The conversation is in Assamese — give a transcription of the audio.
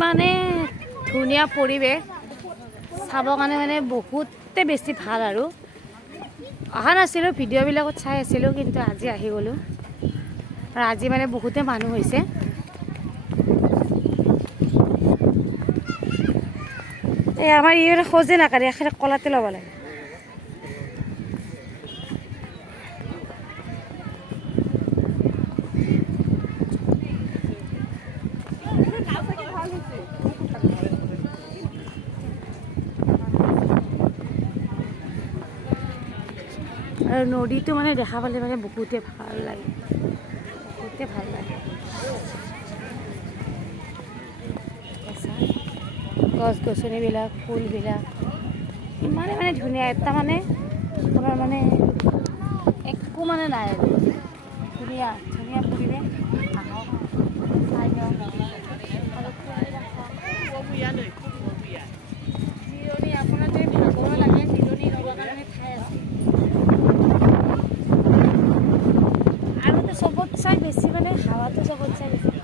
ইমানে ধুনীয়া পৰিৱেশ চাবৰ কাৰণে মানে বহুতে বেছি ভাল আৰু অহা নাছিলোঁ ভিডিঅ'বিলাকত চাই আছিলোঁ কিন্তু আজি আহি গ'লোঁ আৰু আজি মানে বহুতে মানুহ হৈছে এই আমাৰ ইয়াৰ খোজে নাকাৰে এখানে কলাতে ল'ব লাগে আৰু নদীটো মানে দেখা পালে মানে বহুতে ভাল লাগে গছ গছনিবিলাক ফুলবিলাক ইমানে মানে ধুনীয়া এটা মানে আপোনাৰ মানে একো মানে নাই আৰু ধুনীয়া ধুনীয়া পৰিৱেশ আহক চাই যাওক জিৰণি আপোনাৰ যদি ভাগৰ লাগে জিৰণি ল'বৰ কাৰণে ঠাই আছে আৰু তো চবত চাই বেছি মানে হাৱাটো চবত চাই বেছি